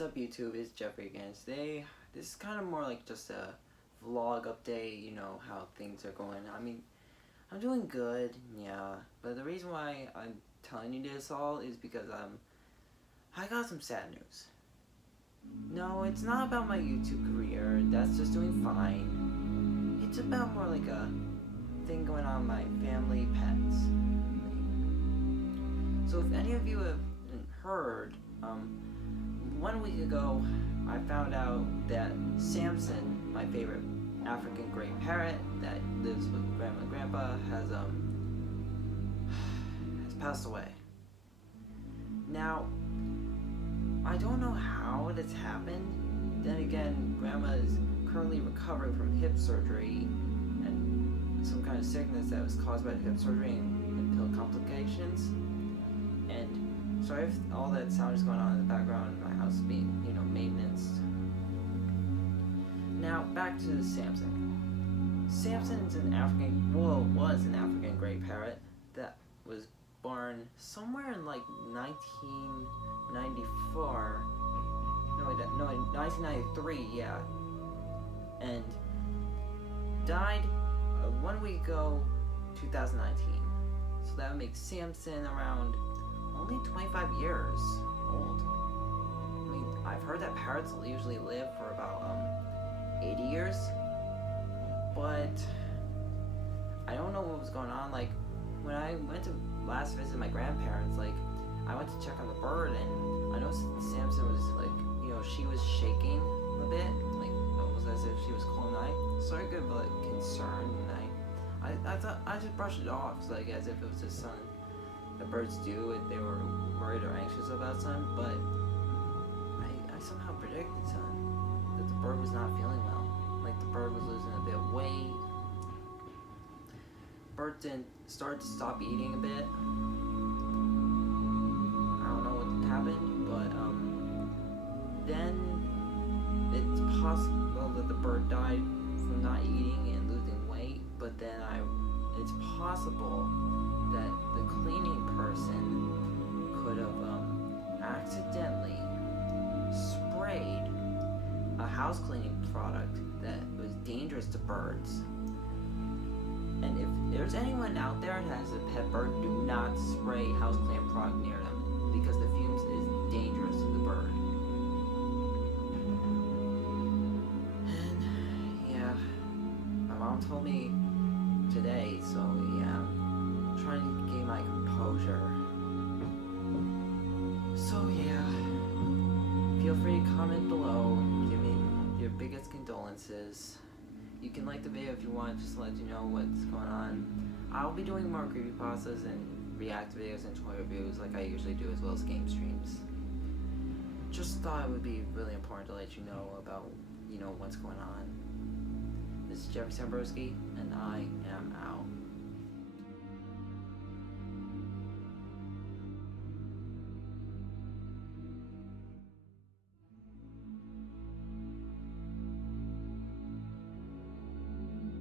What's up YouTube, it's Jeffrey again. Today, this is kind of more like just a vlog update, you know, how things are going. I mean, I'm doing good, yeah, but the reason why I'm telling you this all is because I got some sad news. No, it's not about my YouTube career, that's just doing fine. It's about more like a thing going on with my family pets. So if any of you have heard, 1 week ago, I found out that Samson, my favorite African gray parrot that lives with Grandma and Grandpa, has passed away. Now, I don't know how it's happened. Then again, Grandma is currently recovering from hip surgery and some kind of sickness that was caused by the hip surgery and pill complications. And sorry if all that sound is going on in the background. My house is being, maintenance. Now back to Samson. Samson's was an African gray parrot that was born somewhere in like 1994. No, 1993, yeah. And died 1 week ago, 2019. So that would make Samson around only 25 years old. I mean, I've heard that parrots usually live for about 80 years, but I don't know what was going on. Like, when I went to last visit my grandparents, like, I went to check on the bird, and I noticed Samson was like, she was shaking a bit, like almost as if she was cold night. So I got like concerned, and I thought I just brushed it off, like as if it was just something the birds do if they were worried or anxious about something. But I somehow predicted something, that the bird was not feeling well. Like the bird was losing a bit of weight. Bird didn't start to stop eating a bit. I don't know what happened, but then it's possible that the bird died from not eating and losing weight. But then it's possible that the cleaning person could have accidentally sprayed a house cleaning product that was dangerous to birds. And if there's anyone out there that has a pet bird, do not spray house cleaning product near them, because the fumes is dangerous to the bird. And yeah, my mom told me today, so yeah, I'm trying to gain my composure. So yeah, feel free to comment below, give me your biggest condolences. You can like the video if you want, just to let you know what's going on. I'll be doing more creepypastas and react videos and toy reviews like I usually do, as well as game streams. Just thought it would be really important to let you know about, what's going on. This is Jeffrey Sambrowski, and I am out.